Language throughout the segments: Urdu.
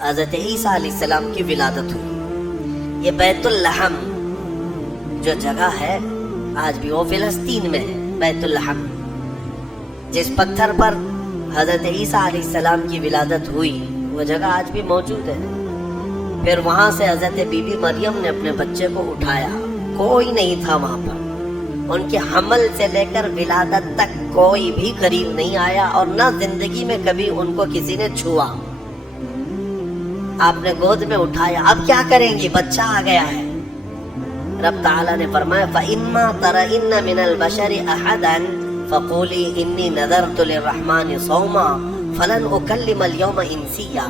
حضرت عیسیٰ علیہ السلام کی ولادت ہوئی۔ یہ بیت اللحم جو جگہ ہے آج بھی وہ فلسطین میں ہے، بیت اللحم، جس پتھر پر حضرت عیسیٰ علیہ السلام کی ولادت ہوئی وہ جگہ آج بھی موجود ہے۔ پھر وہاں سے حضرت بی بی مریم نے اپنے بچے کو اٹھایا، کوئی نہیں تھا وہاں پر، ان کے حمل سے لے کر ولادت تک کوئی بھی قریب نہیں آیا، اور نہ زندگی میں کبھی ان کو کسی نے چھوا۔ آپ نے گود میں اٹھایا، اب کیا کریں گی، بچہ آ گیا ہے۔ رب تعالیٰ نے فرمایا فَإِمَّا تَرَئِنَّ مِنَ الْبَشَرِ أَحَدًا فَقُولِي إِنِّي نَذَرْتُ لِلرَّحْمَنِ صَوْمًا فَلَنْ أُكَلِّمَ الْيَوْمَ إِنسِيًّا۔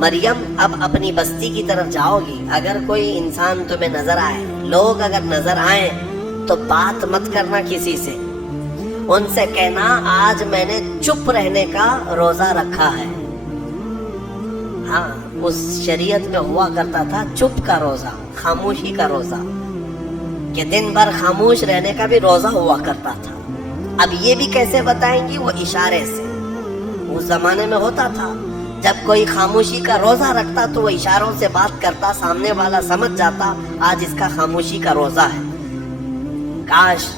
مریم اب اپنی بستی کی طرف جاؤ گی، اگر کوئی انسان تمہیں نظر آئے، لوگ اگر نظر آئیں تو بات مت کرنا کسی سے، ان سے کہنا آج میں نے چپ رہنے کا روزہ رکھا ہے۔ ہاں، اس شریعت میں ہوا کرتا تھا چپ کا روزہ، خاموشی کا روزہ، کہ دن بھر خاموش رہنے کا بھی روزہ ہوا کرتا تھا۔ اب یہ بھی کیسے بتائیں گی، وہ اشارے سے۔ اس زمانے میں ہوتا تھا جب کوئی خاموشی کا روزہ رکھتا تو وہ اشاروں سے بات کرتا، سامنے والا سمجھ جاتا آج اس کا خاموشی کا روزہ ہے۔ کاش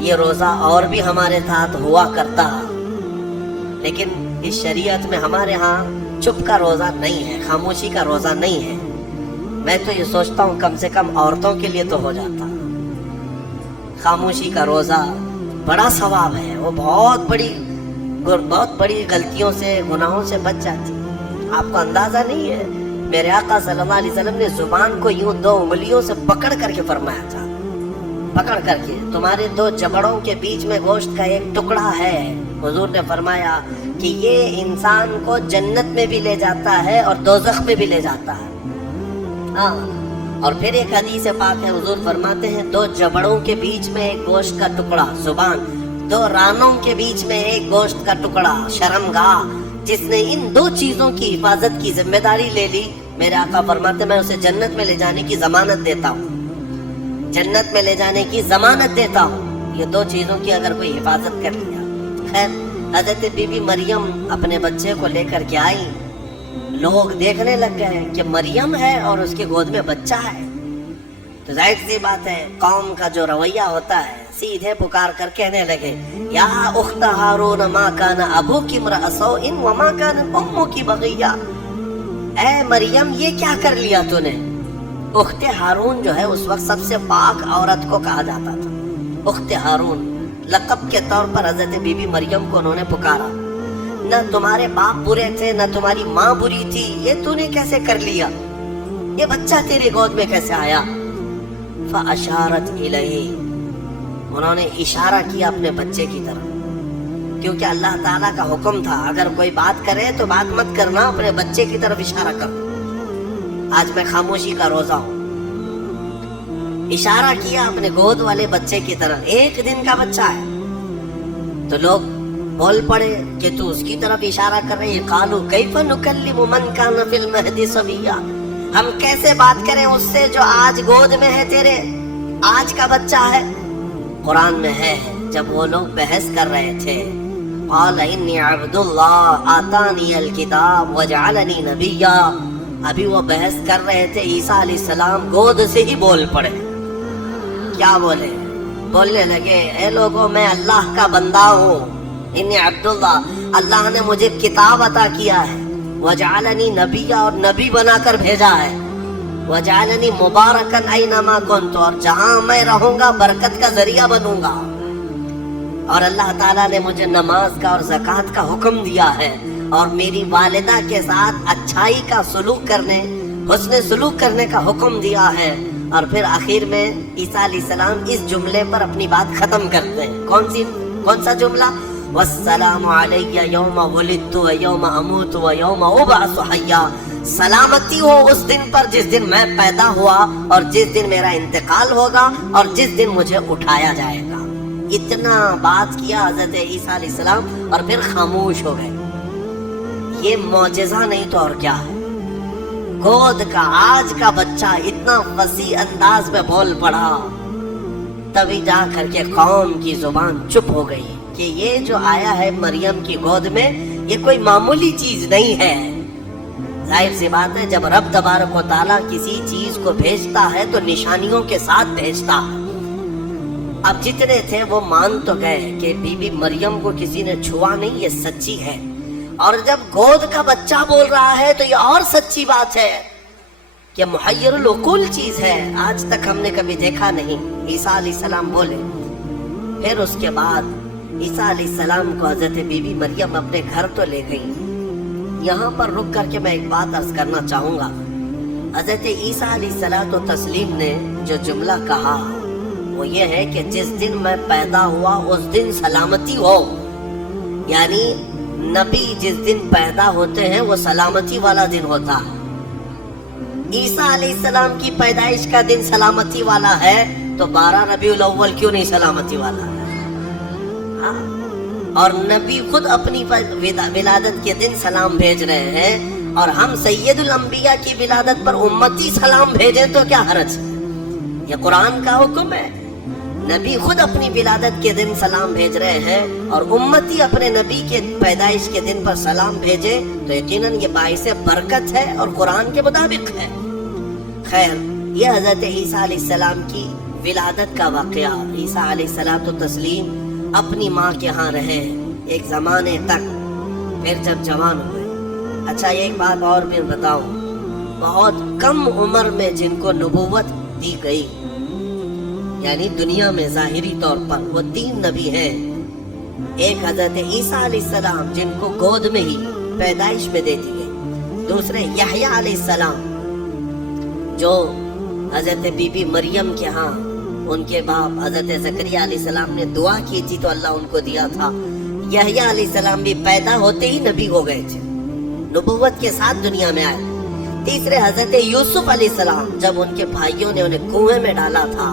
یہ روزہ اور بھی ہمارے ساتھ ہوا کرتا، لیکن اس شریعت میں ہمارے ہاں چپ کا روزہ نہیں ہے، خاموشی کا روزہ نہیں ہے۔ میں تو یہ سوچتا ہوں کم سے کم عورتوں کے لیے تو ہو جاتا۔ خاموشی کا روزہ بڑا ثواب ہے، وہ بہت بڑی غلطیوں سے، گناہوں سے بچ جاتی۔ آپ کو اندازہ نہیں ہے، میرے آقا صلی اللہ علیہ وسلم نے زبان کو یوں 2 انگلیوں سے پکڑ کر کے فرمایا تھا، پکڑ کر کے، تمہارے 2 جبڑوں کے بیچ میں گوشت کا ایک ٹکڑا ہے۔ حضور نے فرمایا کہ یہ انسان کو جنت میں بھی لے جاتا ہے اور دوزخ میں بھی لے جاتا ہے۔ ہاں، اور پھر ایک حدیث پاک ہے، حضور فرماتے ہیں 2 جبڑوں کے بیچ میں ایک گوشت کا ٹکڑا، زبان، 2 رانوں کے بیچ میں ایک گوشت کا ٹکڑا، شرمگاہ، جس نے ان 2 چیزوں کی حفاظت کی ذمہ داری لے لی، میرے آقا فرماتے میں اسے جنت میں لے جانے کی ضمانت دیتا ہوں، جنت میں لے جانے کی ضمانت دیتا ہوں، یہ 2 چیزوں کی اگر کوئی حفاظت کر لیا۔ خیر، حضرت بی بی مریم اپنے بچے کو لے کر کے آئی، لوگ دیکھنے لگ گئے کہ مریم ہے اور اس کے گود میں بچہ ہے، تو ظاہر سی بات ہے قوم کا جو رویہ ہوتا ہے، سیدھے پکار کر کہنے لگے یا اخت ہارون ما کان ابوک امرأ سوء وما کانت امک بغیہ، اے مریم یہ کیا کر لیا تو نے۔ اخت ہارون جو ہے اس وقت سب سے پاک عورت کو کہا جاتا تھا، اخت ہارون لقب کے طور پر حضرت بی بی مریم کو انہوں نے پکارا، نہ تمہارے باپ برے تھے نہ تمہاری ماں بری تھی، یہ تو نے کیسے کر لیا، یہ بچہ تیرے گود میں کیسے آیا۔ فاشارت الیہ، انہوں نے اشارہ کیا اپنے بچے کی طرف، کیونکہ اللہ تعالیٰ کا حکم تھا اگر کوئی بات کرے تو بات مت کرنا، اپنے بچے کی طرف اشارہ کرو۔ آج میں خاموشی کا روزہ ہوں، اشارہ کیا اپنے گود والے بچے کی طرف، 1 دن کا بچہ ہے، تو لوگ بول پڑے کہ تو اس کی طرف اشارہ کر رہے ہیں، قالوا کیف نکلم من کان فی المہد صبیا، ہم کیسے بات کریں اس سے جو آج گود میں ہے تیرے، آج کا بچہ ہے۔ قرآن میں ہے جب وہ لوگ بحث کر رہے تھے، قال انی عبد اللہ آتانی الکتاب وجعلنی نبیا، ابھی وہ بحث کر رہے تھے، عیسیٰ علیہ السلام گود سے ہی بول پڑے۔ کیا بولے؟ بولنے لگے اے لوگوں میں اللہ کا بندہ ہوں، انی عبداللہ، اللہ نے مجھے کتاب عطا کیا ہے، وجعلنی نبیا، اور نبی بنا کر بھیجا ہے، وجعلنی مبارکن اینما کنت، اور جہاں میں رہوں گا برکت کا ذریعہ بنوں گا، اور اللہ تعالیٰ نے مجھے نماز کا اور زکوٰۃ کا حکم دیا ہے، اور میری والدہ کے ساتھ اچھائی کا سلوک کرنے، حسن سلوک کرنے کا حکم دیا ہے۔ اور پھر آخر میں عیسیٰ علیہ السلام اس جملے پر اپنی بات ختم کرتے ہیں، کون سا جملہ؟ والسلام علی یوم ولدت و یوم اموت و یوم ابعث حیا، سلامتی ہو اس دن پر جس دن میں پیدا ہوا اور جس دن میرا انتقال ہوگا اور جس دن مجھے اٹھایا جائے گا۔ اتنا بات کیا حضرت عیسیٰ علیہ السلام اور پھر خاموش ہو گئے۔ یہ معجزہ نہیں تو اور کیا ہے، گود کا آج کا بچہ اتنا وسیع انداز میں بول پڑا، تبھی جا کر کے قوم کی زبان چپ ہو گئی کہ یہ جو آیا ہے مریم کی گود میں یہ کوئی معمولی چیز نہیں ہے۔ ظاہر سی بات ہے جب رب تبارک و تعالیٰ کسی چیز کو بھیجتا ہے تو نشانیوں کے ساتھ بھیجتا ہے۔ اب جتنے تھے وہ مان تو گئے کہ بی بی مریم کو کسی نے چھوا نہیں، یہ سچی ہے، اور جب گود کا بچہ بول رہا ہے تو یہ اور سچی بات ہے کہ محیر العقول چیز ہے، آج تک ہم نے کبھی دیکھا نہیں۔ عیسیٰ علیہ السلام بولے۔ پھر اس کے بعد عیسیٰ علیہ السلام کو حضرت بی بی مریم اپنے گھر تو لے گئی۔ یہاں پر رک کر کے میں ایک بات عرض کرنا چاہوں گا۔ حضرت عیسیٰ علیہ السلام نے جو جملہ کہا وہ یہ ہے کہ جس دن میں پیدا ہوا اس دن سلامتی ہو، یعنی نبی جس دن پیدا ہوتے ہیں وہ سلامتی والا دن ہوتا ہے۔ عیسیٰ علیہ السلام کی پیدائش کا دن سلامتی والا ہے تو 12 ربیع الاول کیوں نہیں سلامتی والا ہے؟ اور نبی خود اپنی ولادت کے دن سلام بھیج رہے ہیں، اور ہم سید الانبیاء کی ولادت پر امتی سلام بھیجیں تو کیا حرج؟ یہ قرآن کا حکم ہے۔ نبی خود اپنی ولادت کے دن سلام بھیج رہے ہیں اور امتی اپنے نبی کے پیدائش کے دن پر سلام بھیجے تو یقیناً یہ باعث برکت ہے اور قرآن کے مطابق ہے۔ خیر، یہ حضرت عیسیٰ علیہ السلام کی ولادت کا واقعہ۔ عیسیٰ علیہ السلام اپنی ماں کے ہاں رہے ایک زمانے تک، پھر جب جوان ہوئے۔ اچھا ایک بات اور بھی بتاؤں، بہت کم عمر میں جن کو نبوت دی گئی، یعنی دنیا میں ظاہری طور پر وہ 3 نبی ہیں۔ ایک حضرت عیسیٰ علیہ السلام جن کو گود میں ہی پیدائش میں دے دی گئی، دوسرے یحییٰ علیہ السلام جو حضرت بی بی مریم کے ہاں ان کے باپ حضرت زکریا علیہ السلام نے دعا کی تھی تو اللہ ان کو دیا تھا۔ یحییٰ علیہ السلام بھی پیدا ہوتے ہی نبی ہو گئے تھے، نبوت کے ساتھ دنیا میں آئے۔ تیسرے حضرت یوسف علیہ السلام جب ان کے بھائیوں نے انہیں کنویں میں ڈالا تھا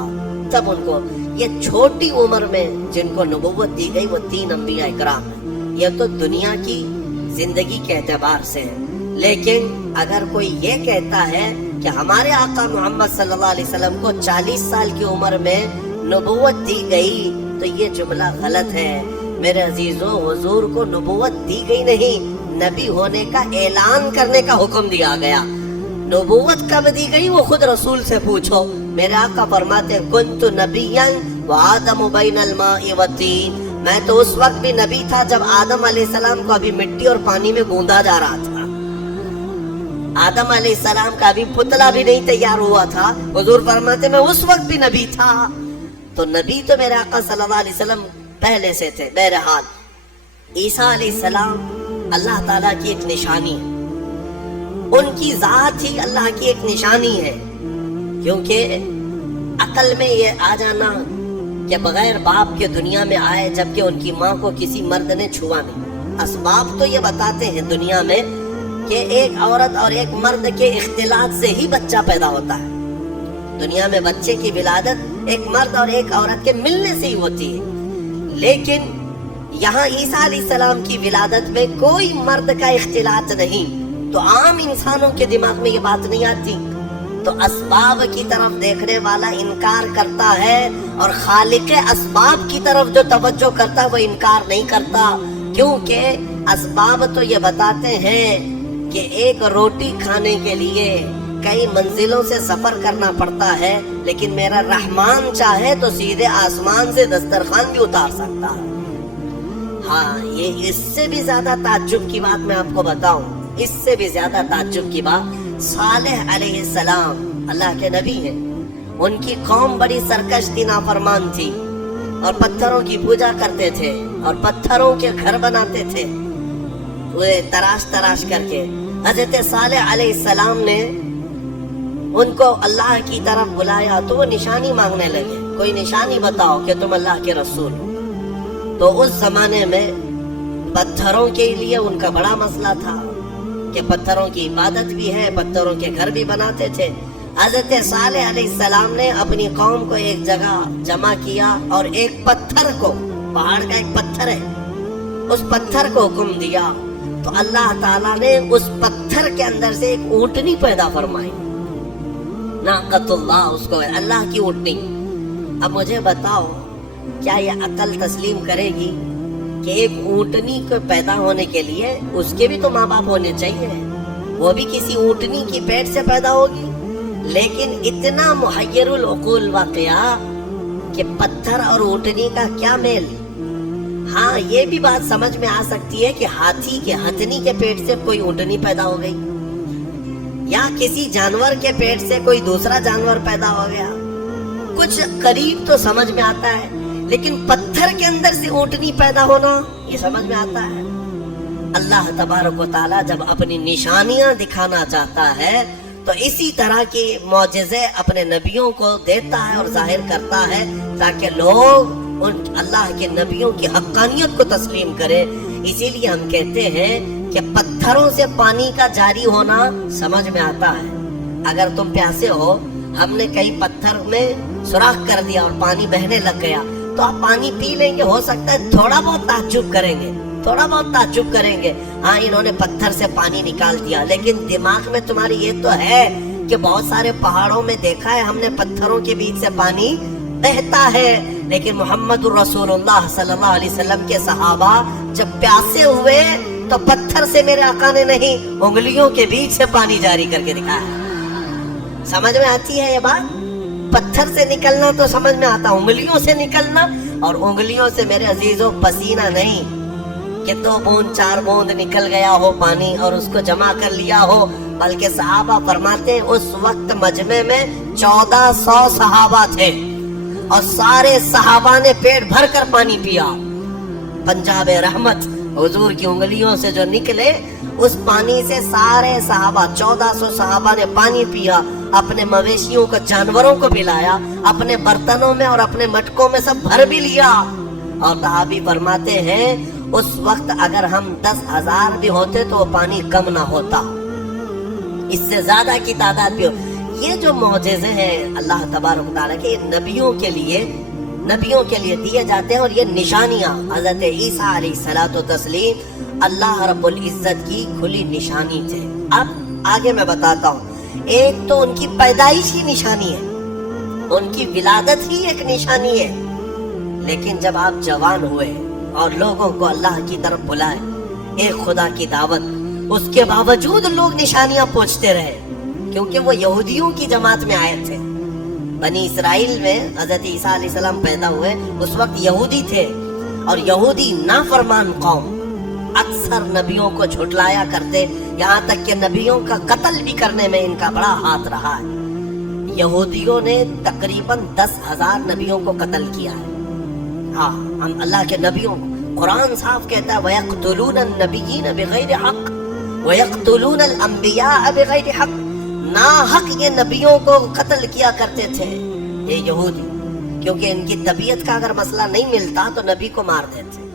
تب ان کو، یہ چھوٹی عمر میں جن کو نبوت دی گئی وہ 3 انبیاء اکرام ہیں۔ یہ تو دنیا کی زندگی کے اعتبار سے ہے، لیکن اگر کوئی یہ کہتا ہے کہ ہمارے آقا محمد صلی اللہ علیہ وسلم کو 40 سال کی عمر میں نبوت دی گئی تو یہ جملہ غلط ہے۔ میرے عزیزوں، حضور کو نبوت دی گئی نہیں، نبی ہونے کا اعلان کرنے کا حکم دیا گیا۔ نبوت کب دی گئی وہ خود رسول سے پوچھو۔ میرے آقا فرماتے ہیں کنت نبیا وآدم بین الماء والطین، میں تو اس وقت بھی نبی تھا جب آدم علیہ السلام کو ابھی مٹی اور پانی میں گوندا جا رہا تھا۔ آدم علیہ السلام کا ابھی پتلا بھی نہیں تیار ہوا تھا، حضور فرماتے میں اس وقت بھی نبی تھا۔ تو نبی تو میرے آقا صلی اللہ علیہ وسلم پہلے سے تھے۔ بہرحال عیسیٰ علیہ السلام اللہ تعالیٰ کی ایک نشانی ہے، ان کی ذات ہی اللہ کی ایک نشانی ہے، کیونکہ عقل میں یہ آ جانا کہ بغیر باپ کے دنیا میں آئے جبکہ ان کی ماں کو کسی مرد نے چھوا نہیں۔ اسباب تو یہ بتاتے ہیں دنیا میں کہ ایک عورت اور ایک مرد کے اختلاط سے ہی بچہ پیدا ہوتا ہے۔ دنیا میں بچے کی ولادت ایک مرد اور ایک عورت کے ملنے سے ہی ہوتی ہے، لیکن یہاں عیسیٰ علیہ السلام کی ولادت میں کوئی مرد کا اختلاط نہیں، تو عام انسانوں کے دماغ میں یہ بات نہیں آتی۔ تو اسباب کی طرف دیکھنے والا انکار کرتا ہے اور خالق اسباب کی طرف جو توجہ کرتا ہے وہ انکار نہیں کرتا، کیونکہ اسباب تو یہ بتاتے ہیں کہ ایک روٹی کھانے کے لیے کئی منزلوں سے سفر کرنا پڑتا ہے، لیکن میرا رحمان چاہے تو سیدھے آسمان سے دسترخوان بھی اتار سکتا ہے۔ ہاں، یہ اس سے بھی زیادہ تعجب کی بات میں آپ کو بتاؤں، اس سے بھی زیادہ تعجب کی بات، صالح علیہ السلام اللہ کے نبی ہیں، ان کی قوم بڑی سرکش تھی، نافرمان تھی، اور پتھروں کی پوجا کرتے تھے اور پتھروں کے گھر بناتے تھے تراش تراش کر کے۔ حضرت صالح علیہ السلام نے ان کو اللہ کی طرف بلایا تو وہ نشانی مانگنے لگے، کوئی نشانی بتاؤ کہ تم اللہ کے رسول ہو۔ تو اس زمانے میں پتھروں کے لیے ان کا بڑا مسئلہ تھا کہ پتھروں کی عبادت بھی ہے، پتھروں کے گھر بھی بناتے تھے۔ حضرت صالح علیہ السلام نے اپنی قوم کو ایک جگہ جمع کیا اور ایک پتھر کو، پہاڑ کا ایک پتھر ہے، اس پتھر کو حکم دیا تو اللہ تعالیٰ نے اس پتھر کے اندر سے ایک اونٹنی پیدا فرمائی، ناقۃ اللہ، اس کو اللہ کی اونٹنی۔ اب مجھے بتاؤ کیا یہ عقل تسلیم کرے گی کہ ایک اونٹنی کو پیدا ہونے کے لیے اس کے بھی تو ماں باپ ہونے چاہیے؟ وہ بھی کسی اونٹنی کی پیٹ سے پیدا ہوگی. لیکن اتنا محیر العقول واقعہ کہ پتھر اور اونٹنی کا کیا میل. ہاں یہ بھی بات سمجھ میں آ سکتی ہے کہ ہاتھی کے ہتھنی کے پیٹ سے کوئی اونٹنی پیدا ہو گئی, یا کسی جانور کے پیٹ سے کوئی دوسرا جانور پیدا ہو گیا, کچھ قریب تو سمجھ میں آتا ہے. لیکن پتھر کے اندر سے اونٹنی پیدا ہونا یہ سمجھ میں آتا ہے. اللہ تبارک و تعالیٰ جب اپنی نشانیاں دکھانا چاہتا ہے تو اسی طرح کے معجزے اپنے نبیوں کو دیتا ہے اور ظاہر کرتا ہے تاکہ لوگ ان اللہ کے نبیوں کی حقانیت کو تسلیم کریں. اسی لیے ہم کہتے ہیں کہ پتھروں سے پانی کا جاری ہونا سمجھ میں آتا ہے. اگر تم پیاسے ہو, ہم نے کئی پتھر میں سوراخ کر دیا اور پانی بہنے لگ گیا, تو آپ پانی پی لیں گے. ہو سکتا ہے تھوڑا بہت تعجب کریں گے, تھوڑا بہت تعجب کریں گے, ہاں انہوں نے پتھر سے پانی نکال دیا. لیکن دماغ میں تمہاری یہ تو ہے کہ بہت سارے پہاڑوں میں دیکھا ہے ہم نے پتھروں کے بیچ سے پانی بہتا ہے. لیکن محمد الرسول اللہ صلی اللہ علیہ وسلم کے صحابہ جب پیاسے ہوئے تو پتھر سے میرے آقا نے نہیں, انگلیوں کے بیچ سے پانی جاری کر کے دکھایا. سمجھ میں آتی ہے یہ بات؟ پتھر سے نکلنا تو سمجھ میں آتا, انگلیوں سے نکلنا, اور انگلیوں سے میرے عزیزوں پسینہ نہیں کہ 2 بوند 4 بوند نکل گیا ہو پانی اور اس کو جمع کر لیا ہو, بلکہ صحابہ فرماتے ہیں اس وقت مجمع میں 1400 صحابہ تھے اور سارے صحابہ نے پیٹ بھر کر پانی پیا. پنجاب رحمت حضور کی انگلیوں سے جو نکلے اس پانی سے سارے صحابہ 1400 صحابہ نے پانی پیا, اپنے مویشیوں کو جانوروں کو پلایا, اپنے برتنوں میں اور اپنے مٹکوں میں سب بھر بھی لیا. اور صحابی فرماتے ہیں اس وقت اگر ہم 10,000 بھی ہوتے تو وہ پانی کم نہ ہوتا, اس سے زیادہ کی تعداد بھی ہو. یہ جو معجزے ہیں اللہ تبارک و تعالیٰ کے نبیوں کے لیے دیے جاتے ہیں, اور یہ نشانیاں حضرت عیسیٰ علیہ الصلوۃ والتسلیم اللہ رب العزت کی کھلی نشانی تھے. اب آگے میں بتاتا ہوں. ایک تو ان کی پیدائش ہی نشانی ہے, ان کی ولادت ہی ایک نشانی ہے. لیکن جب آپ جوان ہوئے اور لوگوں کو اللہ کی طرف بلائے, ایک خدا کی دعوت, اس کے باوجود لوگ نشانیاں پوچھتے رہے, کیونکہ وہ یہودیوں کی جماعت میں آئے تھے. بنی اسرائیل میں حضرت عیسیٰ علیہ السلام پیدا ہوئے, اس وقت یہودی تھے, اور یہودی نافرمان قوم اکثر نبیوں کو جھٹلایا کرتے, یہاں تک کہ نبیوں کا قتل بھی کرنے میں ان کا بڑا ہاتھ رہا ہے. یہودیوں نے تقریباً 10,000 نبیوں کو قتل کیا ہے. ہاں, ہم اللہ کے نبیوں, قرآن صاف کہتا ہے وَيَقْتُلُونَ النَّبِيِّينَ بِغَيْرِ حَقٍّ وَيَقْتُلُونَ الْأَنْبِيَاءَ بِغَيْرِ حَقٍّ. نا حق یہ نبیوں کو قتل کیا کرتے تھے یہ یہودی, کیونکہ ان کی طبیعت کا اگر مسئلہ نہیں ملتا تو نبی کو مار دیتے.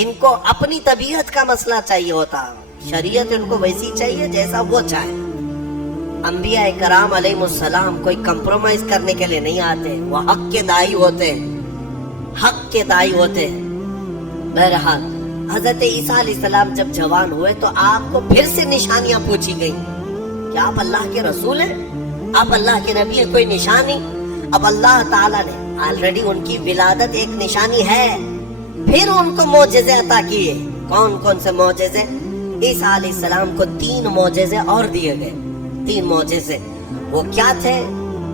ان کو اپنی طبیعت کا مسئلہ چاہیے ہوتا, شریعت ان کو ویسی چاہیے جیسا وہ چاہے. انبیاء کرام علیہ السلام کوئی کمپرومائز کرنے کے لیے نہیں آتے, وہ حق کے داعی ہوتے, حق کے داعی ہوتے. بہرحال حضرت عیسیٰ علیہ السلام جب جوان ہوئے تو آپ کو پھر سے نشانیاں پوچھی گئیں کہ آپ اللہ کے رسول ہیں, آپ اللہ کے نبی ہیں, کوئی نشانی. اب اللہ تعالیٰ نے آلریڈی ان کی ولادت ایک نشانی ہے, پھر ان کو معجزے عطا کیے. کون کون سے معجزے؟ عیسیٰ علیہ السلام کو 3 معجزے اور دیے گئے. 3 معجزے وہ کیا تھے؟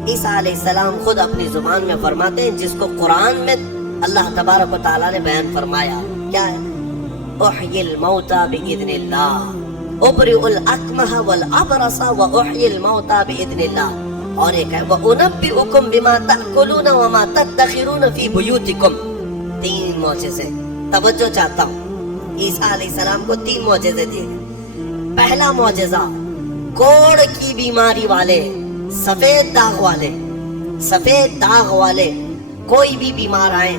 عیسیٰ علیہ السلام خود اپنی زبان میں فرماتے ہیں, جس کو قرآن میں اللہ تبارک و تعالیٰ نے بیان فرمایا. کیا ہے؟ احیی الموتى باذن اللہ, ابرئ الاکمہ والابرص واحیی الموتى باذن اللہ. اور ایک ہے وانبئکم بما تاکلون وما تدخرون فی بیوتکم. 3 معجزے. توجہ چاہتا ہوں, عیسیٰ علیہ السلام کو 3 معجزے دیے. پہلا معجزہ, کوڑ کی بیماری والے, سفید داغ والے کوئی بھی بیمار آئے,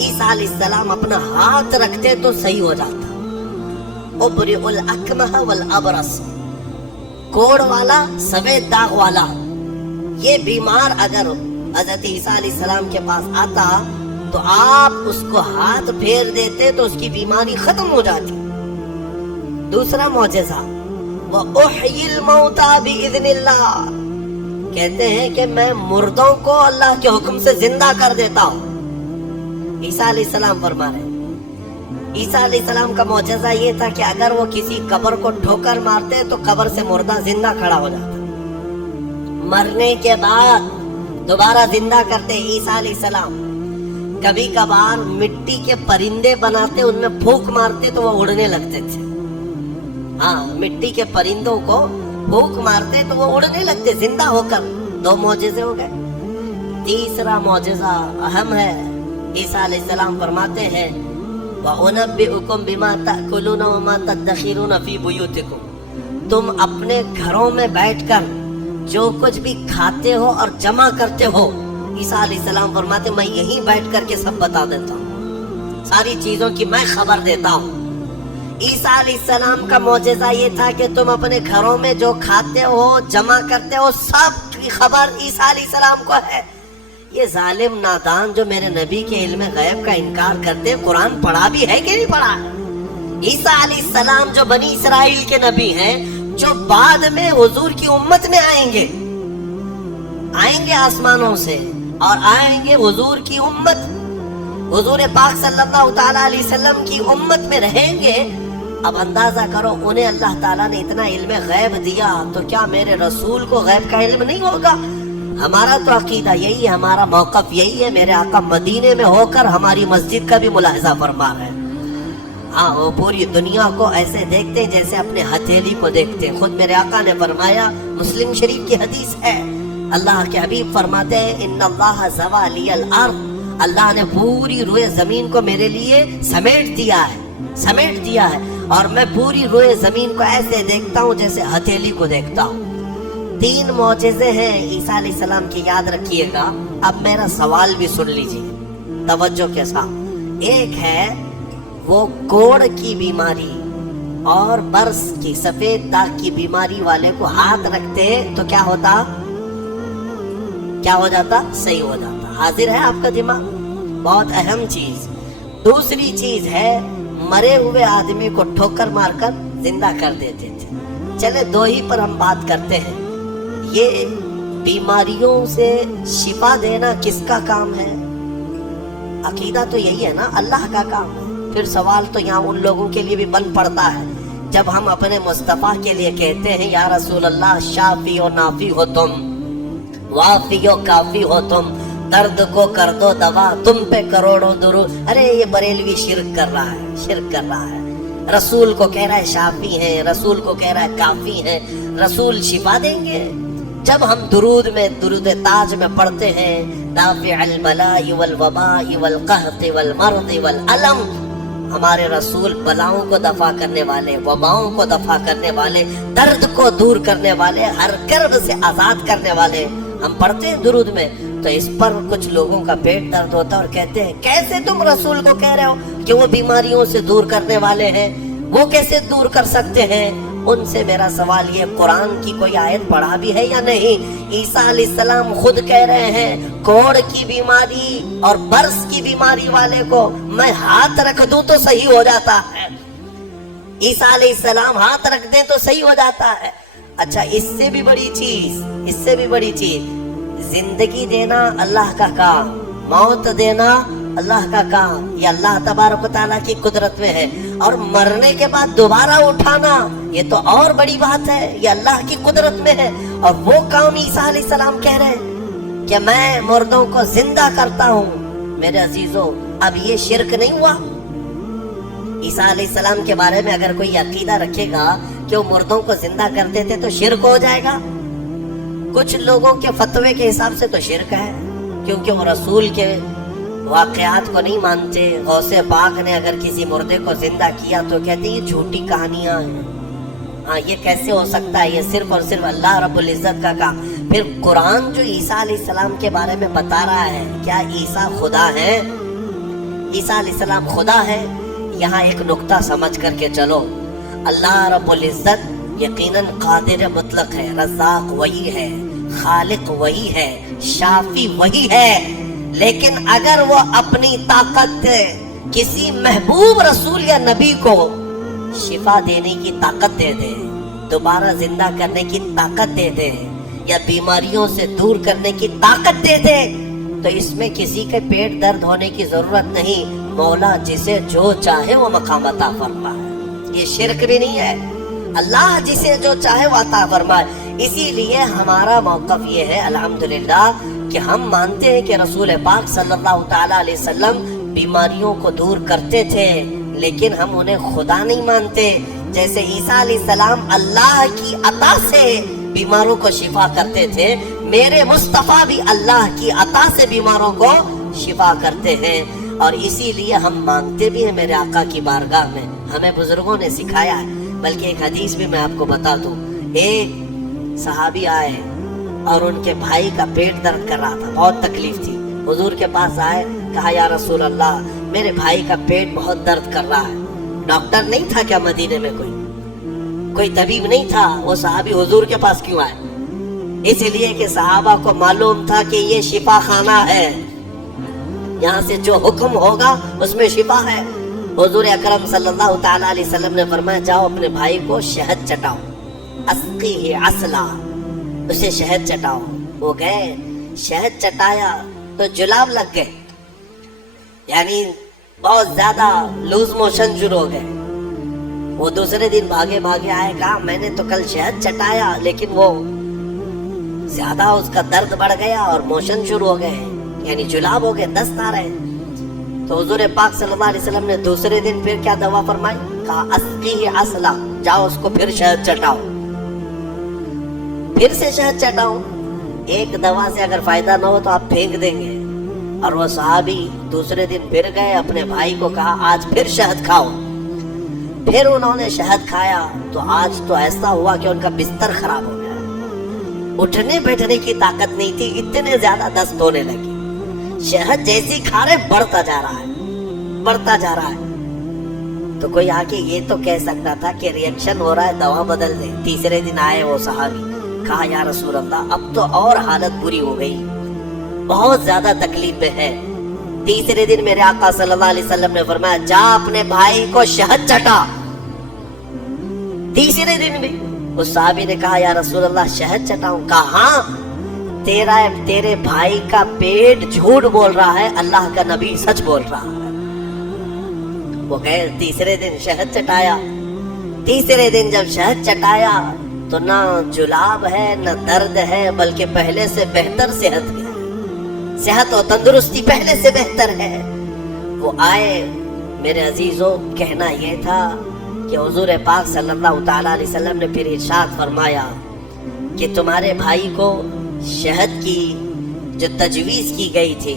عیسیٰ علیہ السلام اپنا ہاتھ رکھتے تو صحیح ہو جاتا. ابرئ الاکمہ والابرص, کوڑ والا, سفید داغ والا, یہ بیمار اگر حضرت عیسیٰ علیہ السلام کے پاس آتا تو آپ اس کو ہاتھ پھیر دیتے تو اس کی بیماری ختم ہو جاتی. دوسرا معجزہ, وَأُحْيِي الْمَوْتَى بِإِذْنِ اللَّهِ, کہتے ہیں کہ میں مردوں کو اللہ کے حکم سے زندہ کر دیتا ہوں. عیسیٰ علیہ السلام فرما رہے ہیں عیسیٰ علیہ السلام کا معجزہ یہ تھا کہ اگر وہ کسی قبر کو ٹھوکر مارتے تو قبر سے مردہ زندہ کھڑا ہو جاتا، مرنے کے بعد دوبارہ زندہ کرتے عیسیٰ علیہ السلام۔ کبھی کبھار مٹی کے پرندے بناتے، ان میں پھونک مارتے تو وہ اڑنے لگتے تھے۔ ہاں، مٹی کے پرندوں کو پھونک مارتے تو وہ اڑنے لگتے زندہ ہو کر۔ 2 معجزے ہو گئے۔ تیسرا معجزہ اہم ہے، عیسیٰ علیہ السلام فرماتے ہیں وَأُنَبِّئُكُم بِمَا تَأْكُلُونَ وَمَا تَدَّخِرُونَ فِي بُيُوتِكُمْ، تم اپنے گھروں میں بیٹھ کر جو کچھ بھی کھاتے ہو اور جمع کرتے ہو، عیسیٰ علیہ السلام فرماتے میں یہیں بیٹھ کر کے سب بتا دیتا ہوں، ساری چیزوں کی میں خبر دیتا ہوں۔ عیسیٰ علیہ السلام کا معجزہ یہ تھا کہ تم اپنے گھروں میں جو کھاتے ہو جمع کرتے ہو سب کی خبر عیسیٰ علیہ السلام کو ہے۔ یہ ظالم نادان جو میرے نبی کے علم غیب کا انکار کرتے، قرآن پڑھا بھی ہے کہ نہیں پڑھا ہے؟ عیسیٰ علیہ السلام جو بنی اسرائیل کے نبی ہیں، جو بعد میں حضور کی امت میں آئیں گے آسمانوں سے، اور آئیں گے حضور کی امت، حضور پاک صلی اللہ تعالیٰ علیہ وسلم کی امت میں رہیں گے۔ اب اندازہ کرو، انہیں اللہ تعالیٰ نے اتنا علم غیب دیا تو کیا میرے رسول کو غیب کا علم نہیں ہوگا؟ ہمارا تو عقیدہ یہی ہے، ہمارا موقف یہی ہے، میرے آقا مدینے میں ہو کر ہماری مسجد کا بھی ملاحظہ فرما رہے ہیں۔ ہاں، وہ پوری دنیا کو ایسے دیکھتے ہیں جیسے اپنے ہتھیلی کو دیکھتے ہیں۔ خود میرے آقا نے فرمایا، مسلم شریف کی حدیث ہے، اللہ کے حبیب فرماتے ہیں ان اللہ زوى لی الارض، اللہ نے پوری روئے زمین کو میرے لیے سمیٹ دیا ہے، اور میں پوری روئے زمین کو ایسے دیکھتا ہوں جیسے ہتھیلی کو دیکھتا ہوں۔ 3 معجزے ہیں عیسیٰ علیہ السلام کی، یاد رکھیے گا۔ اب میرا سوال بھی سن لیجیے توجہ کے ساتھ۔ ایک ہے وہ کوڑ کی بیماری اور برس کی سفید داغ کی بیماری والے کو ہاتھ رکھتے تو کیا ہوتا؟ صحیح ہو جاتا۔ حاضر ہے آپ کا دماغ؟ بہت اہم چیز۔ دوسری چیز ہے مرے ہوئے آدمی کو ٹھوکر مار کر زندہ کر دیتے تھے۔ چلے 2 ہی پر ہم بات کرتے ہیں۔ یہ بیماریوں سے شفا دینا کس کا کام ہے؟ عقیدہ تو یہی ہے نا، اللہ کا کام ہے۔ پھر سوال تو یہاں ان لوگوں کے لیے بھی بن پڑتا ہے جب ہم اپنے مصطفیٰ کے لیے کہتے ہیں یا رسول اللہ شافی و نافی ہو تم، وافی و کافی ہو تم، درد کو کر دو دوا، تم پہ کروڑوں درود۔ ارے یہ بریلوی شرک کر رہا ہے۔ رسول کو کہہ رہا ہے شافی ہیں، رسول کو کہہ رہا ہے کافی ہیں، رسول شفا دیں گے؟ جب ہم درود تاج میں پڑھتے ہیں دافع البلاء والوباء والقحط والمرض والالم، ہمارے رسول بلاؤں کو دفع کرنے والے، وباؤں کو دفع کرنے والے، درد کو دور کرنے والے، ہر کرب سے آزاد کرنے والے، ہم پڑھتے ہیں درود میں۔ تو اس پر کچھ لوگوں کا پیٹ درد ہوتا ہے اور کہتے ہیں کیسے تم رسول کو کہہ رہے ہو کہ وہ بیماریوں سے دور کرنے والے ہیں، وہ کیسے دور کر سکتے ہیں؟ ان سے میرا سوال یہ، قرآن کی کوئی آیت پڑھا بھی ہے یا نہیں؟ عیسیٰ علیہ السلام خود کہہ رہے ہیں کوڑ کی بیماری اور برس کی بیماری والے کو میں ہاتھ رکھ دوں تو صحیح ہو جاتا ہے۔ عیسیٰ علیہ السلام ہاتھ رکھ دیں تو صحیح ہو جاتا ہے۔ اچھا، اس سے بھی بڑی چیز، زندگی دینا اللہ کا کام، موت دینا اللہ کا کام، یہ اللہ تبارک و تعالیٰ کی قدرت میں ہے، اور مرنے کے بعد دوبارہ اٹھانا یہ تو اور بڑی بات ہے، یہ اللہ کی قدرت میں ہے۔ اور وہ کام عیسیٰ علیہ السلام کہہ رہے ہیں کہ میں مردوں کو زندہ کرتا ہوں۔ میرے عزیزو، اب یہ شرک نہیں ہوا؟ عیسیٰ علیہ السلام کے بارے میں اگر کوئی عقیدہ رکھے گا کہ وہ مردوں کو زندہ کرتے تھے تو شرک ہو جائے گا۔ کچھ لوگوں کے فتوے کے حساب سے تو شرک ہے، کیونکہ وہ رسول کے واقعات کو نہیں مانتے۔ غوث پاک نے اگر کسی مردے کو زندہ کیا تو کہتے ہیں یہ جھوٹی کہانیاں ہیں، ہاں یہ کیسے ہو سکتا ہے، یہ صرف اور صرف اللہ رب العزت کا کام۔ پھر قرآن جو عیسیٰ علیہ السلام کے بارے میں بتا رہا ہے، کیا عیسیٰ خدا ہے؟ عیسیٰ علیہ السلام خدا ہے؟ یہاں ایک نقطہ سمجھ کر کے چلو، اللہ رب العزت یقیناً قادر مطلق ہے، رزاق وہی ہے، خالق وہی ہے، شافی وہی ہے، لیکن اگر وہ اپنی طاقت کسی محبوب رسول یا نبی کو شفا دینے کی طاقت دے دے، دوبارہ زندہ کرنے کی طاقت دے دے، یا بیماریوں سے دور کرنے کی طاقت دے دے، تو اس میں کسی کے پیٹ درد ہونے کی ضرورت نہیں۔ مولا جسے جو چاہے وہ مقام عطا فرمائے. یہ شرک بھی نہیں ہے, اللہ جسے جو چاہے وہ عطا فرمائے. اسی لیے ہمارا موقف یہ ہے الحمدللہ کہ ہم مانتے ہیں کہ رسول پاک صلی اللہ تعالی علیہ وسلم بیماریوں کو دور کرتے تھے, لیکن ہم انہیں خدا نہیں مانتے. جیسے عیسیٰ علیہ السلام اللہ کی عطا سے بیماروں کو شفا کرتے تھے, میرے مصطفیٰ بھی اللہ کی عطا سے بیماروں کو شفا کرتے ہیں. اور اسی لیے ہم مانگتے بھی ہیں میرے آقا کی بارگاہ میں, ہمیں بزرگوں نے سکھایا ہے. بلکہ ایک حدیث بھی میں آپ کو بتا دوں, ایک صحابی آئے اور ان کے بھائی کا پیٹ درد کر رہا تھا, بہت تکلیف تھی. حضور کے پاس آئے, کہا یا رسول اللہ میرے بھائی کا پیٹ بہت درد کر رہا ہے. ڈاکٹر نہیں تھا کیا مدینے میں, کوئی طبیب نہیں تھا, وہ صحابی حضور کے پاس کیوں آئے؟ اس لیے کہ صحابہ کو معلوم تھا کہ یہ شفا خانہ ہے, یہاں سے جو حکم ہوگا اس میں شفا ہے. حضور اکرم صلی اللہ تعالی علیہ وسلم نے فرمایا جاؤ اپنے بھائی کو شہد چٹاؤ, اسقیہ عسلا, اسے شہد چٹاؤ. وہ گئے, شہد چٹایا تو جلاب لگ گئے, یعنی بہت زیادہ لوز موشن شروع ہو گئے. وہ دوسرے دن بھاگے آئے, کہا میں نے تو کل شہد چٹایا لیکن وہ زیادہ اس کا درد بڑھ گیا اور موشن شروع ہو گئے, یعنی جلاب ہو گئے, دست آ رہے ہیں. تو حضور پاک صلی اللہ علیہ وسلم نے دوسرے دن پھر کیا دوا فرمائی؟ کہا اسقیہ عسلا, جاؤ اس کو پھر شہد چٹاؤ, پھر سے شہد چٹاؤ. ایک دوا سے اگر فائدہ نہ ہو تو آپ پھینک دیں گے. اور وہ صحابی دوسرے دن پھر گئے, اپنے بھائی کو کہا آج پھر شہد کھاؤ. پھر انہوں نے شہد کھایا تو آج تو ایسا ہوا کہ ان کا بستر خراب ہو گیا, اٹھنے بیٹھنے کی طاقت نہیں تھی, اتنے زیادہ دست ہونے لگی. شہد جیسی کھا رہے بڑھتا جا رہا ہے. تو کوئی آ کے یہ تو کہہ سکتا تھا کہ ریئیکشن ہو رہا ہے, دوا بدل دیں. تیسرے دن آئے وہ صحابی, کہا یا رسول اللہ اب تو اور حالت بری ہو گئی, بہت زیادہ تکلیف میں ہے. تیسرے دن میرے آقا صلی اللہ علیہ وسلم نے فرمایا جا اپنے بھائی کو شہد چٹا. تیسرے دن بھی اس صحابی نے کہا یا رسول اللہ شہد چٹاؤں؟ کہا ہاں, تیرے بھائی کا پیٹ جھوٹ بول رہا ہے, اللہ کا نبی سچ بول رہا ہے. وہ گئے, تیسرے دن شہد چٹایا. تیسرے دن جب شہد چٹایا تو نہ جلاب ہے نہ درد ہے, بلکہ پہلے سے بہتر صحت ہے, صحت و تندرستی پہلے سے بہتر ہے. وہ آئے, میرے عزیزوں کہنا یہ تھا کہ حضور پاک صلی اللہ تعالی علیہ وسلم نے پھر ارشاد فرمایا کہ تمہارے بھائی کو شہد کی جو تجویز کی گئی تھی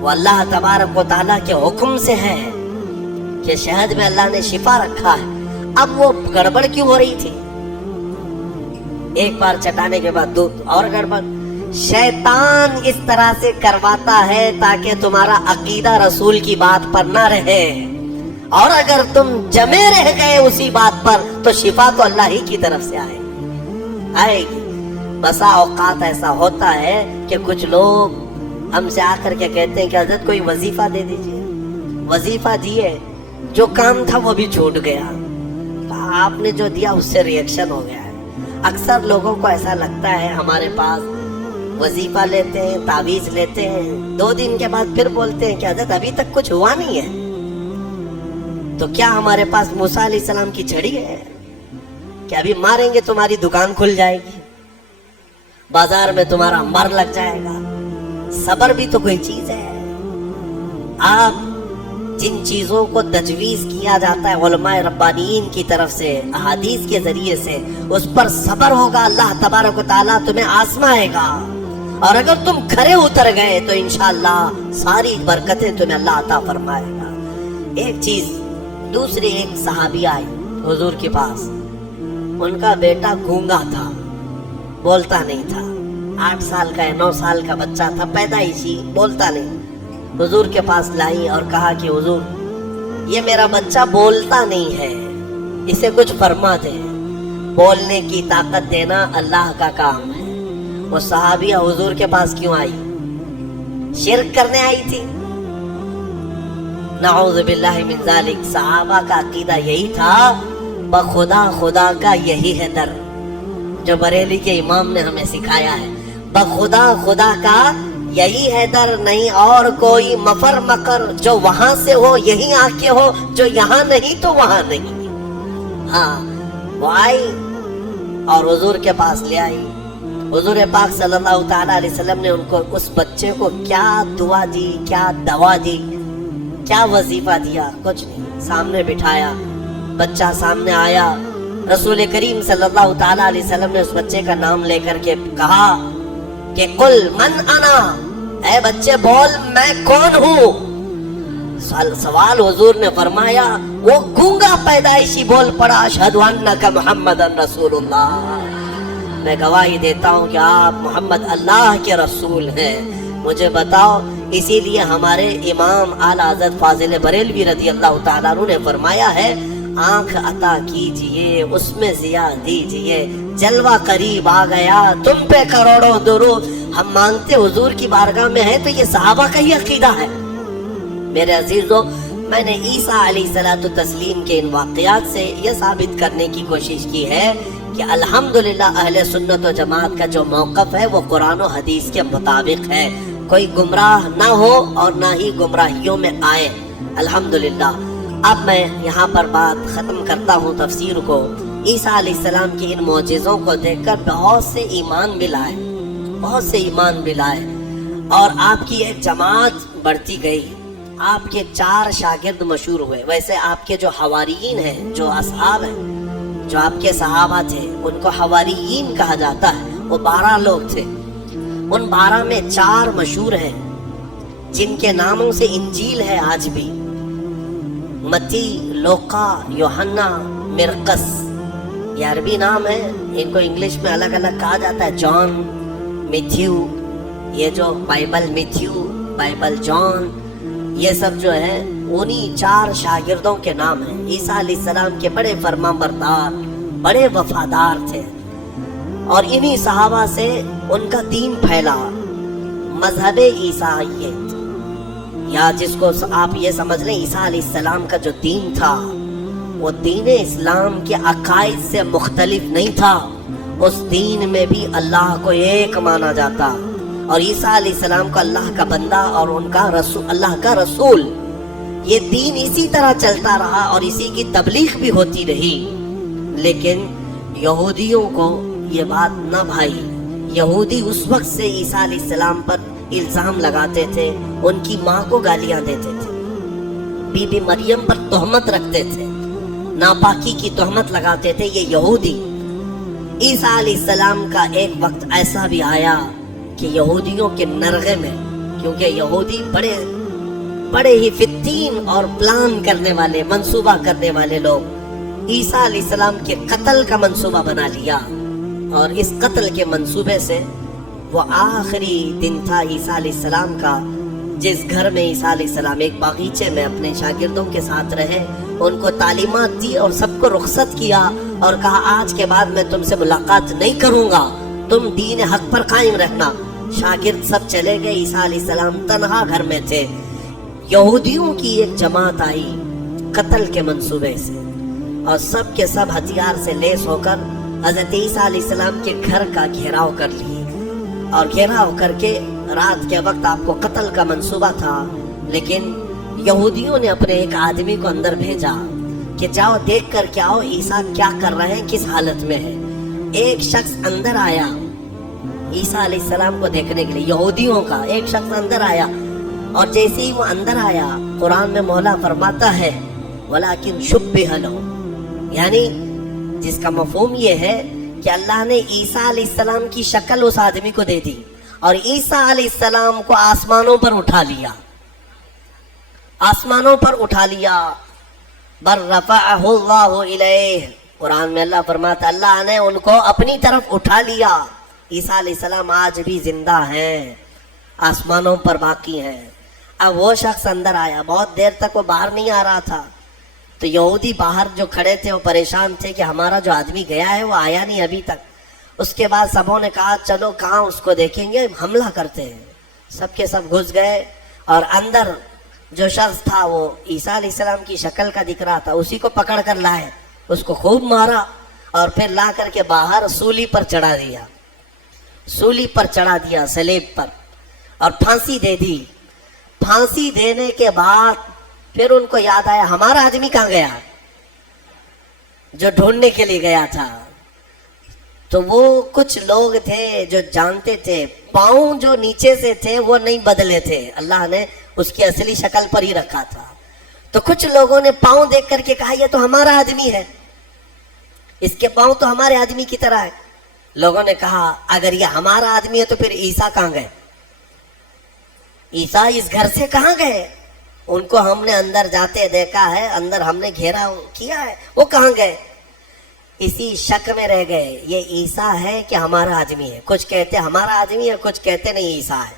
وہ اللہ تبارک و تعالیٰ کے حکم سے ہے کہ شہد میں اللہ نے شفا رکھا ہے. اب وہ گڑبڑ کیوں ہو رہی تھی؟ ایک بار چٹانے کے بعد دودھ اور گڑبڑ. شیطان اس طرح سے کرواتا ہے تاکہ تمہارا عقیدہ رسول کی بات پر نہ رہے, اور اگر تم جمے رہ گئے اسی بات پر تو شفا تو اللہ ہی کی طرف سے آئے گی. بسا اوقات ایسا ہوتا ہے کہ کچھ لوگ ہم سے آ کر کے کہتے ہیں کہ حضرت کوئی وظیفہ دے دیجئے. وظیفہ دیے, جو کام تھا وہ بھی چھوٹ گیا. آپ نے جو دیا اس سے ریئیکشن ہو گیا ہے. اکثر لوگوں کو ایسا لگتا ہے ہمارے پاس وظیفہ لیتے ہیں, تعویذ لیتے ہیں, 2 دن کے بعد پھر بولتے ہیں کہ حضرت ابھی تک کچھ ہوا نہیں ہے. تو کیا ہمارے پاس موسیٰ علیہ السلام کی چھڑی ہے کہ ابھی ماریں گے تمہاری دکان کھل جائے گی, بازار میں تمہارا مر لگ جائے گا؟ صبر بھی تو کوئی چیز ہے. آپ جن چیزوں کو تجویز کیا جاتا ہے علماء ربانیین کی طرف سے احادیث کے ذریعے سے, اس پر صبر ہوگا, اللہ تبارک و تعالیٰ تمہیں آزمائے گا, اور اگر تم کھرے اتر گئے تو انشاءاللہ ساری برکتیں تمہیں اللہ عطا فرمائے گا. ایک چیز دوسری, ایک صحابی آئی حضور کے پاس, ان کا بیٹا گونگا تھا, بولتا نہیں تھا, 8 سال کا 9 سال کا بچہ تھا, پیدائشی, بولتا نہیں. حضور کے پاس لائی اور کہا کہ حضور یہ میرا بچہ بولتا نہیں ہے, اسے کچھ فرما دے, بولنے کی طاقت دینا اللہ کا کام ہے. وہ صحابیہ حضور کے پاس کیوں آئی؟ شرک کرنے آئی تھی؟ نعوذ باللہ من ذالک. صحابہ کا عقیدہ یہی تھا, بخدا خدا کا یہی ہے در, جو بریلی کے امام نے ہمیں سکھایا ہے. بخدا خدا کا یہی ہے در نہیں اور کوئی مفر مکر، جو وہاں سے ہو یہیں آ کے ہو، جو یہاں نہیں تو وہاں نہیں۔ ہاں وہ آئی اور حضور کے پاس لے آئی۔ حضور پاک صلی اللہ تعالیٰ علیہ وسلم نے ان کو، اس بچے کو کیا دعا دی، کیا دوا دی، کیا وظیفہ دیا، کچھ نہیں۔ سامنے بٹھایا، بچہ سامنے آیا، رسول کریم صلی اللہ تعالیٰ علیہ وسلم نے اس بچے کا نام لے کر کے کہا کہ قل من انا، اے بچے بول میں کون ہوں۔ سوال حضور نے فرمایا، وہ گونگا پیدائشی بول پڑا، اشہد انک محمد رسول اللہ، میں گواہی دیتا ہوں کہ آپ محمد اللہ کے رسول ہیں، مجھے بتاؤ۔ اسی لیے ہمارے امام اعلیٰ حضرت فاضل بریلوی رضی اللہ تعالیٰ عنہ نے فرمایا ہے، آنکھ عطا کیجئے اس میں ضیاء دیجئے، جلوہ قریب آ گیا تم پہ کروڑوں درود۔ ہم مانگتے حضور کی بارگاہ میں ہیں تو یہ صحابہ کا ہی عقیدہ ہے۔ میرے عزیزو، میں نے عیسیٰ علیہ الصلوۃ والتسلیم کے ان واقعات سے یہ ثابت کرنے کی کوشش کی ہے کہ الحمدللہ اہل سنت و جماعت کا جو موقف ہے وہ قرآن و حدیث کے مطابق ہے، کوئی گمراہ نہ ہو اور نہ ہی گمراہیوں میں آئے، الحمدللہ۔ اب میں یہاں پر بات ختم کرتا ہوں تفسیر کو۔ عیسیٰ علیہ السلام کے ان معجزوں کو دیکھ کر بہت سے ایمان بھی لائے، بہت سے ایمان بھی لائے، اور آپ کی ایک جماعت بڑھتی گئی۔ آپ کے 4 شاگرد مشہور ہوئے۔ ویسے آپ کے جو حواریین ہیں، جو اصحاب ہیں، جو آپ کے صحابہ تھے، ان کو حواریین کہا جاتا ہے، وہ 12 لوگ تھے۔ ان 12 میں 4 مشہور ہیں جن کے ناموں سے انجیل ہے آج بھی، متی، لوقا، یوحنا، مرقس، یہ عربی نام ہے، ان کو انگلش میں الگ الگ کہا جاتا ہے، جان، میتھیو، یہ جو بائبل میتھیو، بائبل جان، یہ سب جو ہے انہی 4 شاگردوں کے نام ہیں۔ عیسیٰ علیہ السلام کے بڑے فرمانبردار، بڑے وفادار تھے، اور انہی صحابہ سے ان کا دین پھیلا، مذہب عیسائیت، یا جس کو آپ یہ سمجھ لیں عیسیٰ علیہ السلام کا جو دین تھا وہ دین اسلام کے عقائد سے مختلف نہیں تھا۔ اس دین میں بھی اللہ کو ایک مانا جاتا، اور عیسیٰ علیہ السلام کو اللہ کا بندہ اور ان کا رسول، اللہ کا رسول۔ یہ دین اسی طرح چلتا رہا اور اسی کی تبلیغ بھی ہوتی رہی، لیکن یہودیوں کو یہ بات نہ بھائی۔ یہودی اس وقت سے عیسیٰ علیہ السلام پر الزام لگاتے تھے، ان کی ماں کو گالیاں دیتے تھے، بی بی مریم پر تہمت رکھتے تھے، ناپاکی کی تہمت لگاتے تھے یہ یہودی۔ عیسیٰ علیہ السلام کا ایک وقت ایسا بھی آیا کہ یہودیوں کے نرغے میں، کیونکہ یہودی بڑے ہی فتین اور پلان کرنے والے، منصوبہ کرنے والے لوگ، عیسیٰ علیہ السلام کے قتل کا منصوبہ بنا لیا، اور اس قتل کے منصوبے سے وہ آخری دن تھا عیسیٰ علیہ السلام کا، جس گھر میں عیسیٰ علیہ السلام ایک باغیچے میں اپنے شاگردوں کے ساتھ رہے، ان کو تعلیمات دی اور سب کو رخصت کیا، اور کہا آج کے بعد میں تم سے ملاقات نہیں کروں گا، تم دین حق پر قائم رہنا۔ شاگرد سب چلے گئے، عیسیٰ علیہ السلام تنہا گھر میں تھے۔ یہودیوں کی ایک جماعت آئی قتل کے منصوبے سے، اور سب کے سب ہتھیار سے لیس ہو کر حضرت عیسیٰ علیہ السلام کے گھر کا گھیراؤ کر لیے، اور گھیراؤ کر کے رات کے وقت آپ کو قتل کا منصوبہ تھا، لیکن یہودیوں نے اپنے ایک آدمی کو اندر بھیجا کہ جاؤ دیکھ کر کے آؤ عیسیٰ کیا کر رہے ہیں، کس حالت میں ہے۔ ایک شخص اندر آیا عیسیٰ علیہ السلام کو دیکھنے کے لیے، یہودیوں کا ایک شخص اندر آیا، اور جیسے ہی وہ اندر آیا، قرآن میں مولا فرماتا ہے وَلَكِنْ شُبِّهَ لَهُ، یعنی جس کا مفہوم یہ ہے کہ اللہ نے عیسیٰ علیہ السلام کی شکل اس آدمی کو دے دی، اور عیسیٰ علیہ السلام کو آسمانوں پر اٹھا لیا، آسمانوں پر اٹھا لیا۔ بَلْ رَفَعَهُ اللَّهُ إِلَيْهِ، قرآن میں اللہ فرماتا اللہ نے ان کو اپنی طرف اٹھا لیا۔ عیسیٰ علیہ السلام آج بھی زندہ ہیں، آسمانوں پر باقی ہیں۔ اب وہ شخص اندر آیا، بہت دیر تک وہ باہر نہیں آ رہا تھا، تو یہودی باہر جو کھڑے تھے وہ پریشان تھے کہ ہمارا جو آدمی گیا ہے وہ آیا نہیں ابھی تک۔ اس کے بعد سبوں نے کہا چلو کہاں اس کو دیکھیں گے، حملہ کرتے ہیں۔ سب کے سب گھس گئے، اور اندر جو شخص تھا وہ عیسیٰ علیہ السلام کی شکل کا دکھ رہا تھا، اسی کو پکڑ کر لائے، اس کو خوب مارا، اور پھر لا کر کے باہر سولی پر چڑھا دیا، سولی پر چڑھا دیا، صلیب پر۔ اور پھانسی دے دی. پھانسی دینے کے بعد پھر ان کو یاد آیا ہمارا آدمی کہاں گیا جو ڈھونڈنے کے لیے گیا تھا. تو وہ کچھ لوگ تھے جو جانتے تھے پاؤں جو نیچے سے تھے وہ نہیں بدلے تھے, اللہ نے اس کی اصلی شکل پر ہی رکھا تھا. تو کچھ لوگوں نے پاؤں دیکھ کر کے کہا یہ تو ہمارا آدمی ہے, اس کے پاؤں تو ہمارے آدمی کی طرح ہے. لوگوں نے کہا اگر یہ ہمارا آدمی ہے تو پھر عیسیٰ کہاں گئے, عیسیٰ اس گھر سے کہاں گئے؟ ان کو ہم نے اندر جاتے دیکھا ہے, اندر ہم نے گھیرا کیا ہے, وہ کہاں گئے؟ اسی شک میں رہ گئے یہ عیسیٰ ہے کہ ہمارا آدمی ہے. کچھ کہتے ہمارا آدمی ہے, کچھ کہتے نہیں عیسیٰ ہے.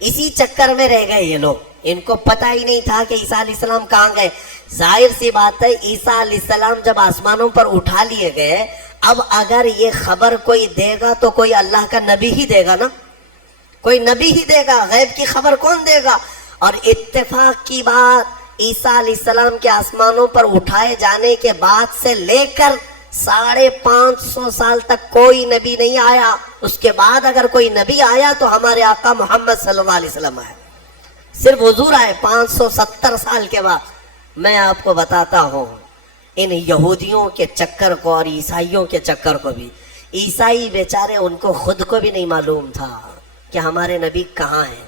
اسی چکر میں رہ گئے یہ لوگ. ان کو پتہ ہی نہیں تھا کہ عیسیٰ علیہ السلام کہاں گئے. ظاہر سی بات ہے عیسیٰ علیہ السلام جب آسمانوں پر اٹھا لیے گئے, اب اگر یہ خبر کوئی دے گا تو کوئی اللہ کا نبی ہی دے گا نا, کوئی نبی ہی دے گا, غیب کی خبر کون دے گا؟ اور اتفاق کی بات عیسیٰ علیہ السلام کے آسمانوں پر اٹھائے جانے کے بعد سے لے کر 550 سال تک کوئی نبی نہیں آیا. اس کے بعد اگر کوئی نبی آیا تو ہمارے آقا محمد صلی اللہ علیہ وسلم آئے, صرف حضور آئے 570 سال کے بعد. میں آپ کو بتاتا ہوں ان یہودیوں کے چکر کو اور عیسائیوں کے چکر کو بھی, عیسائی بیچارے ان کو خود کو بھی نہیں معلوم تھا کہ ہمارے نبی کہاں ہیں.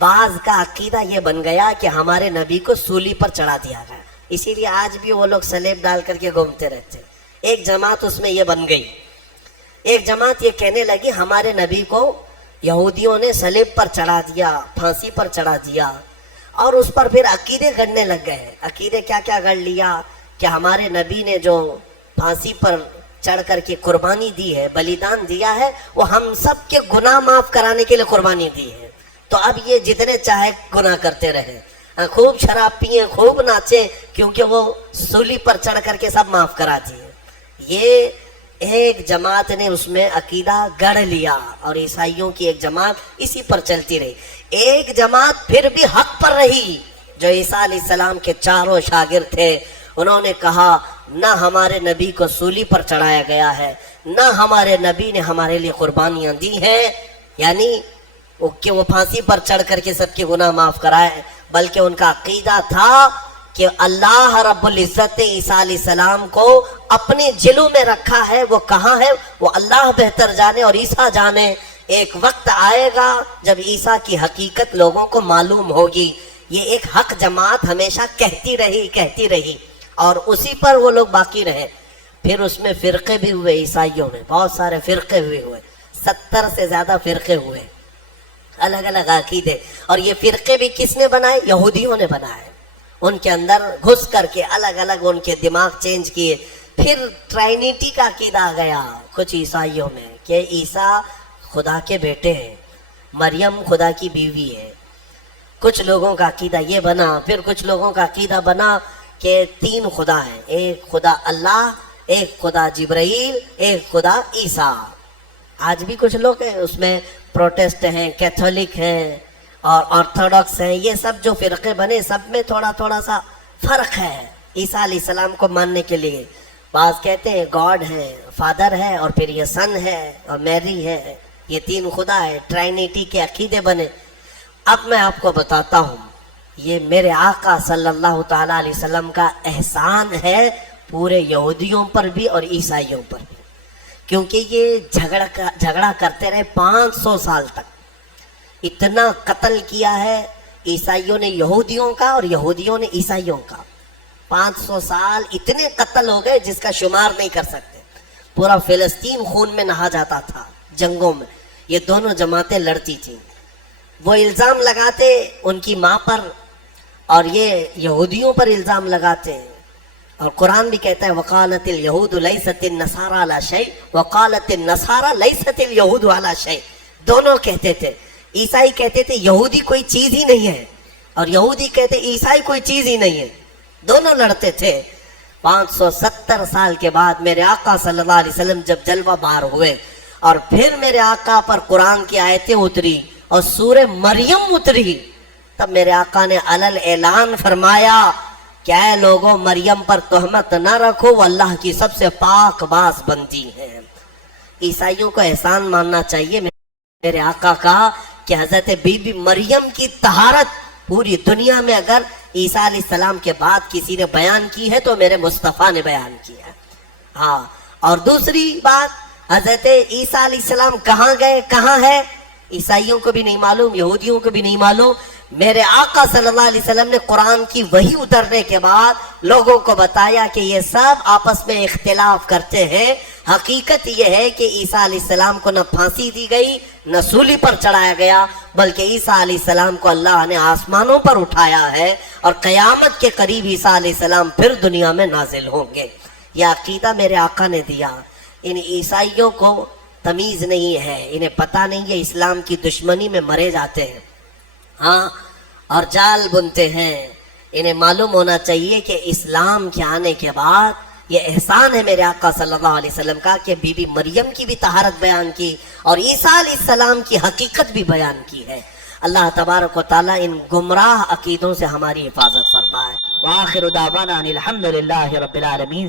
بعض کا عقیدہ یہ بن گیا کہ ہمارے نبی کو سولی پر چڑھا دیا گیا, اسی لیے آج بھی وہ لوگ سلیب ڈال کر کے گھومتے رہتے. ایک جماعت اس میں یہ بن گئی, ایک جماعت یہ کہنے لگی ہمارے نبی کو یہودیوں نے سلیب پر چڑھا دیا, پھانسی پر چڑھا دیا, اور اس پر پھر عقیدے گڑنے لگ گئے. عقیدے کیا کیا گڑ لیا کہ ہمارے نبی نے جو پھانسی پر چڑھ کر کے قربانی دی ہے, بلیدان دیا ہے, وہ ہم سب کے گناہ معاف کرانے کے لیے قربانی دی ہے. تو اب یہ جتنے چاہے گناہ کرتے رہے, خوب شراب پیئے, خوب ناچے, کیونکہ وہ سولی پر چڑھ کر کے سب معاف کرا دیے. یہ ایک جماعت نے اس میں عقیدہ گڑھ لیا اور عیسائیوں کی ایک جماعت اسی پر چلتی رہی. ایک جماعت پھر بھی حق پر رہی جو عیسیٰ علیہ السلام کے چاروں شاگرد تھے. انہوں نے کہا نہ ہمارے نبی کو سولی پر چڑھایا گیا ہے, نہ ہمارے نبی نے ہمارے لیے قربانیاں دی ہیں, یعنی کہ وہ پھانسی پر چڑھ کر کے سب کے گناہ معاف کرائے, بلکہ ان کا عقیدہ تھا کہ اللہ رب العزت نے عیسیٰ علیہ السلام کو اپنے جلوں میں رکھا ہے. وہ کہاں ہے وہ اللہ بہتر جانے اور عیسیٰ جانے. ایک وقت آئے گا جب عیسیٰ کی حقیقت لوگوں کو معلوم ہوگی. یہ ایک حق جماعت ہمیشہ کہتی رہی اور اسی پر وہ لوگ باقی رہے. پھر اس میں فرقے بھی ہوئے, عیسائیوں میں بہت سارے فرقے ہوئے 70 سے زیادہ فرقے ہوئے, الگ الگ عقیدے. اور یہ فرقے بھی کس نے بنائے؟ یہودیوں نے بنائے. ان کے اندر گھس کر کے الگ الگ ان کے دماغ چینج کیے. پھر ٹرائنیٹی کا عقیدہ آ گیا کچھ عیسائیوں میں کہ عیسیٰ خدا کے بیٹے ہیں, مریم خدا کی بیوی ہے. کچھ لوگوں کا عقیدہ یہ بنا. پھر کچھ لوگوں کا عقیدہ بنا کہ 3 خدا ہیں, ایک خدا اللہ, ایک خدا جبرائیل, ایک خدا عیسیٰ. آج بھی کچھ لوگ ہیں اس میں, پروٹسٹ ہیں, کیتھولک ہیں اور آرتھوڈاکس ہیں. یہ سب جو فرقے بنے سب میں تھوڑا سا فرق ہے عیسیٰ علیہ السلام کو ماننے کے لیے. بعض کہتے ہیں گاڈ ہے, فادر ہے, اور پھر یہ سن ہے اور میری ہے, یہ 3 خدا ہے. ٹرائنیٹی کے عقیدے بنے. اب میں آپ کو بتاتا ہوں یہ میرے آقا صلی اللہ تعالیٰ علیہ وسلم کا احسان ہے پورے یہودیوں پر بھی اور عیسائیوں پر بھی, کیونکہ یہ جھگڑا کرتے رہے 500 سال تک. اتنا قتل کیا ہے عیسائیوں نے یہودیوں کا اور یہودیوں نے عیسائیوں کا. 500 سال اتنے قتل ہو گئے جس کا شمار نہیں کر سکتے. پورا فلسطین خون میں نہا جاتا تھا جنگوں میں. یہ دونوں جماعتیں لڑتی تھیں. وہ الزام لگاتے ان کی ماں پر اور یہ یہودیوں پر الزام لگاتے. اور قرآن بھی کہتا ہے وقالت اليہود لیست النصارى علی شیء وقالت النصارى لیست اليہود علی شیء. دونوں کہتے تھے. عیسائی کہتے تھے یہودی کوئی چیز ہی نہیں ہے, اور یہودی کہتے عیسائی کوئی چیز ہی نہیں ہے. دونوں لڑتے تھے. 570 سال کے بعد میرے آقا صلی اللہ علیہ وسلم جب جلوہ بار ہوئے اور پھر میرے آقا پر قرآن کی آیتیں اتری اور سورہ مریم اتری, تب میرے آقا نے علل اعلان فرمایا کہ اے لوگوں مریم پر تہمت نہ رکھو, وہ اللہ کی سب سے پاک باز بنتی ہے. عیسائیوں کو احسان ماننا چاہیے میرے آقا کا کہ حضرت بی بی مریم کی طہارت پوری دنیا میں اگر عیسیٰ علیہ السلام کے بعد کسی نے بیان کی ہے تو میرے مصطفیٰ نے بیان کیا ہے. ہاں، اور دوسری بات، حضرت عیسیٰ علیہ السلام کہاں گئے، کہاں ہے، عیسائیوں کو بھی نہیں معلوم، یہودیوں کو بھی نہیں معلوم. میرے آقا صلی اللہ علیہ وسلم نے قرآن کی وحی اترنے کے بعد لوگوں کو بتایا کہ یہ سب آپس میں اختلاف کرتے ہیں. حقیقت یہ ہے کہ عیسیٰ علیہ السلام کو نہ پھانسی دی گئی، نہ سولی پر چڑھایا گیا، بلکہ عیسیٰ علیہ السلام کو اللہ نے آسمانوں پر اٹھایا ہے، اور قیامت کے قریب عیسیٰ علیہ السلام پھر دنیا میں نازل ہوں گے. یہ عقیدہ میرے آقا نے دیا. ان عیسائیوں کو تمیز نہیں ہے، انہیں پتہ نہیں ہے اسلام کی دشمنی میں مرے جاتے ہیں، ہاں، اور جال بنتے ہیں. انہیں معلوم ہونا چاہیے کہ اسلام کے آنے کے بعد یہ احسان ہے میرے آقا صلی اللہ علیہ وسلم کا کہ بی بی مریم کی بھی طہارت بیان کی اور عیسیٰ علیہ السلام کی حقیقت بھی بیان کی ہے. اللہ تبارک و تعالیٰ ان گمراہ عقیدوں سے ہماری حفاظت فرمائے. وآخر دعوانا ان الحمد للہ رب العالمین.